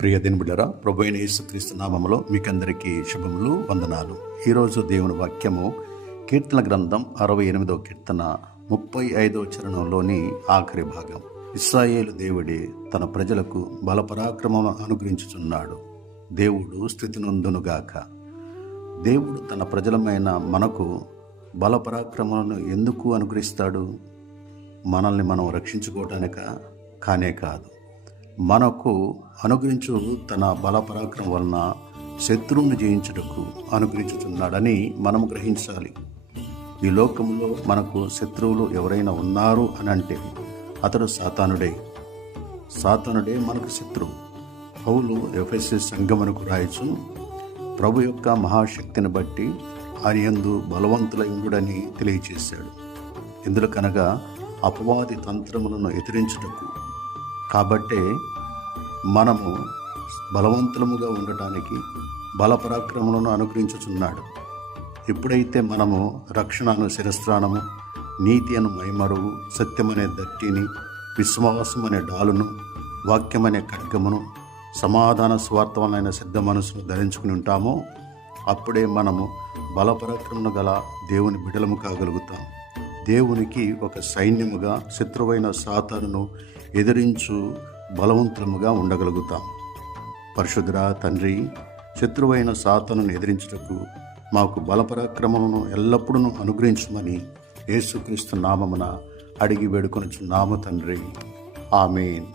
ప్రియ దినబిడ్డరా, ప్రభు అయిన యేసుక్రీస్తు నామములో మీకందరికీ శుభములు, వందనాలు. ఈరోజు దేవుని వాక్యము కీర్తన గ్రంథం 68వ కీర్తన 35వ చరణంలోని ఆఖరి భాగం. ఇశ్రాయేలు దేవుడే తన ప్రజలకు బలపరాక్రమమును అనుగ్రహించుచున్నాడు. దేవుడు స్తుతి నొందునుగాక. దేవుడు తన ప్రజలమైన మనకు బలపరాక్రమములను ఎందుకు అనుగ్రహిస్తాడు? మనల్ని మనం రక్షించుకోవటానిక? కానే కాదు. మనకు అనుగ్రహించు తన బలపరాక్రమం వలన శత్రువుని జయించుటకు అనుగ్రహించుతున్నాడని మనం గ్రహించాలి. ఈ లోకంలో మనకు శత్రువులు ఎవరైనా ఉన్నారు అని అంటే అతడు సాతానుడే మనకు శత్రువు. పౌలు ఎఫెసీ సంఘమునకు రాయచు, ప్రభు యొక్క మహాశక్తిని బట్టి ఆయన యందు బలవంతులైండుడని తెలియచేశాడు. ఎందుకనగా అపవాది తంత్రములను ఎదిరించుటకు. కాబట్టే మనము బలవంతులముగా ఉండటానికి బలపరాక్రమములను అనుగ్రహించుచున్నాడు. ఎప్పుడైతే మనము రక్షణను శిరస్త్రాణము, నీతి అను మైమరువు, సత్యమనే దట్టిని, విశ్వాసమనే డాలును, వాక్యమనే ఖడ్గమును, సమాధాన స్వార్థమైన సిద్ధ మనసును ధరించుకుని ఉంటామో అప్పుడే మనము బలపరాక్రమము గల దేవుని బిడలము కాగలుగుతాం. దేవునికి ఒక సైన్యముగా శత్రువైన సాతానును ఎదిరించు బలవంతులముగా ఉండగలుగుతాం. పరిశుద్ధుడా తండ్రి, శత్రువైన సాతానును ఎదిరించుటకు మాకు బలపరాక్రమమును ఎల్లప్పుడూ అనుగ్రహించమని యేసుక్రీస్తు నామమున అడిగి వేడుకొనుచున్నాము తండ్రి. ఆమేన్.